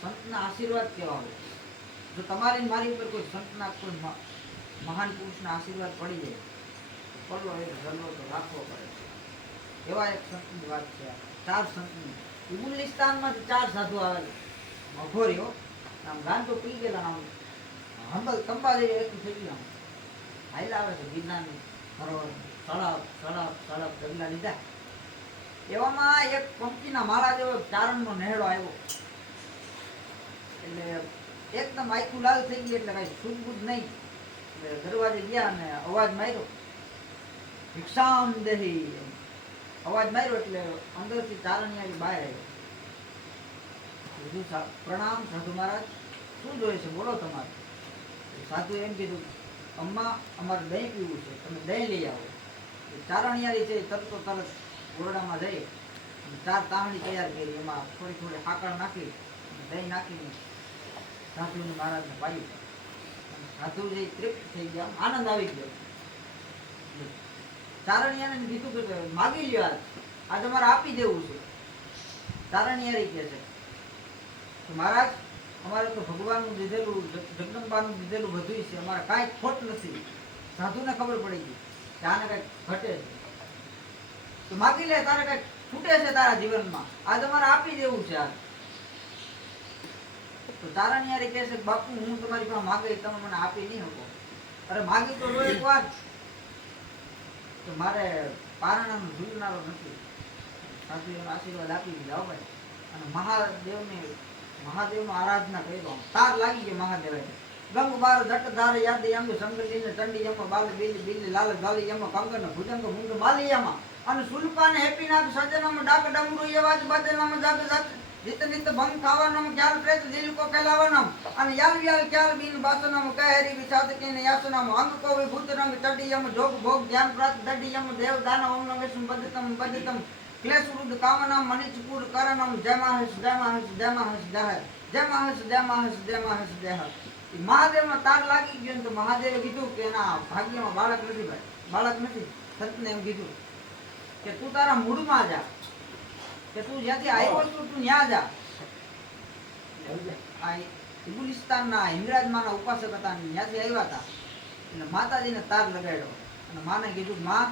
સંતના આશીર્વાદ કેવા હોય જો તમારી મારી ઉપર કોઈ સંતના કોઈ મહાન પુરુષના આશીર્વાદ પડી જાય પડલો એક જલ્લો તો રાખવો પડે. એવા એક સંતની વાત છે ચાર સંતની. ઇબુલિસ્તાનમાંથી ચાર સાધુ આવેલા. મઘોરીઓ આમ ગાંધો પી ગયેલા આમ. હંબલ કંબા જેવી એક થઈ ગયું હાઈલા આવે છે ગિરનારની સરોવર તળાવ સળપ સળપ ડગલા લીધા. એવામાં એક પંક્તિના માળા જેવો ચારણનો નેહડો આવ્યો એટલે એકદમ આખું લાલ થઈ ગયું એટલે કઈ સુદબુદ નહીં. દરવાજે ગયા અને અવાજ માર્યો. ભિક્ષામ દેહી અવાજ માર્યો એટલે અંદરથી તારણિયાની બહાર આવ્યો. પ્રણામ સાધુ મહારાજ. શું જોઈએ છે? બોલો તમારે. સાધુ એમ કીધું, અમ્મા, અમારે દહીં પીવું છે. તમે દહીં લઈ આવો. તારણિયારી છે તરતો તરત ઓરડામાં જઈ ચાર તારણી તૈયાર કરી. એમાં થોડી થોડી હાકળ નાખી. દહીં નાખીને સાધુને મહારાજને પાયું સાધુ જે તૃપ્ત થઈ ગયા, આનંદ આવી ગયો. ચારણિયાને કીધું કે માગી લ્યો આ તમારે આપી દેવું છે. ચારણિયારી કહે છે. મહારાજ, અમારે તો ભગવાનનું દીધેલું, જગ- જગદંબાનું દીધેલું બધું છે. અમારે કાંઈ ખોટ નથી. સાધુને ખબર પડી ગઈ કે આને કંઈક ઘટે છે. તો માગી લે, તારે કંઈક ખૂટે છે તારા જીવનમાં. આ તમારે આપી દેવું છે આ તો તારણિયારી કહે છે કે, બાપુ, હું તમારી પાસે માગે તમે મને આપી નહીં શકો. અરે, માગી તો લો એક વાત. તો મારે પારણાનું ઝૂલનારો નથી. એનો આશીર્વાદ આપી દીધા ભાઈ. અને મહાદેવને, મહાદેવનો આરાધના કર્યો તાર લાગી ગઈ મહાદેવે ગંગ બાર ધટ ધાર યાદ યમ સંગલીને ચંડી યમ બાલ બિલ બિલ લાલ ગાલી યમ કંગન ભુજંગ મુંડ માલી યમ. અને સુલપાને હેપી નાગ સજનમ ડાક ડમરુ યવાજ બદનમ જાગ જાગ નિત નિત ભંગ ખાવાનો ખ્યાલ પ્રેત દિલ કો ફેલાવાનો. અને યાલ યાલ ખ્યાલ બિન બાસનમ કહેરી વિચાદ કિન યાસનમ. અંગ કો વિભૂત રંગ ચડી જોગ ભોગ ધ્યાન પ્રાત તડિયમ દેવ દાન ઓમ નમ વિષ્ણુ બદતમ બદતમ ક્લેશ વૃદ્ધ કામનમ મનિચપુર કરનમ. જય મહેશ જય મહેશ જય મહેશ જય જય મહેશ જય મહેશ જય મહેશ જય ઈ મહાદેવનો તાર લાગી ગયો તો મહાદેવે કીધું કે એના ભાગ્યમાં બાળક નથી ભાઈ. બાળક નથી. સંતને એમ કીધું કે તું તારા મૂળમાં જા. કે તું જ્યાંથી આવ્યો છું, તું ત્યાં જા. આ ઇબુલિસ્તાનના હિંગરાજમાના ઉપાસક હતા ત્યાંથી આવ્યા હતા. એટલે માતાજીને તાર લગાડ્યો. અને માને કીધું, માં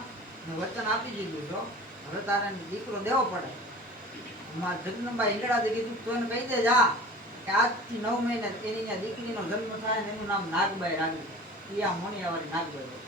વચન આપી દીધું છો હવે તારે દીકરો દેવો પડે. માં જગદંબા હિંગરાજે કીધું, તું એને કહી દે, જા, કે આજથી નવ મહિને એની દીકરીનો જન્મ થાય ને એનું નામ નાગબાઈ રાખ્યું એ આ મોણિયાવાળી નાગબાઈ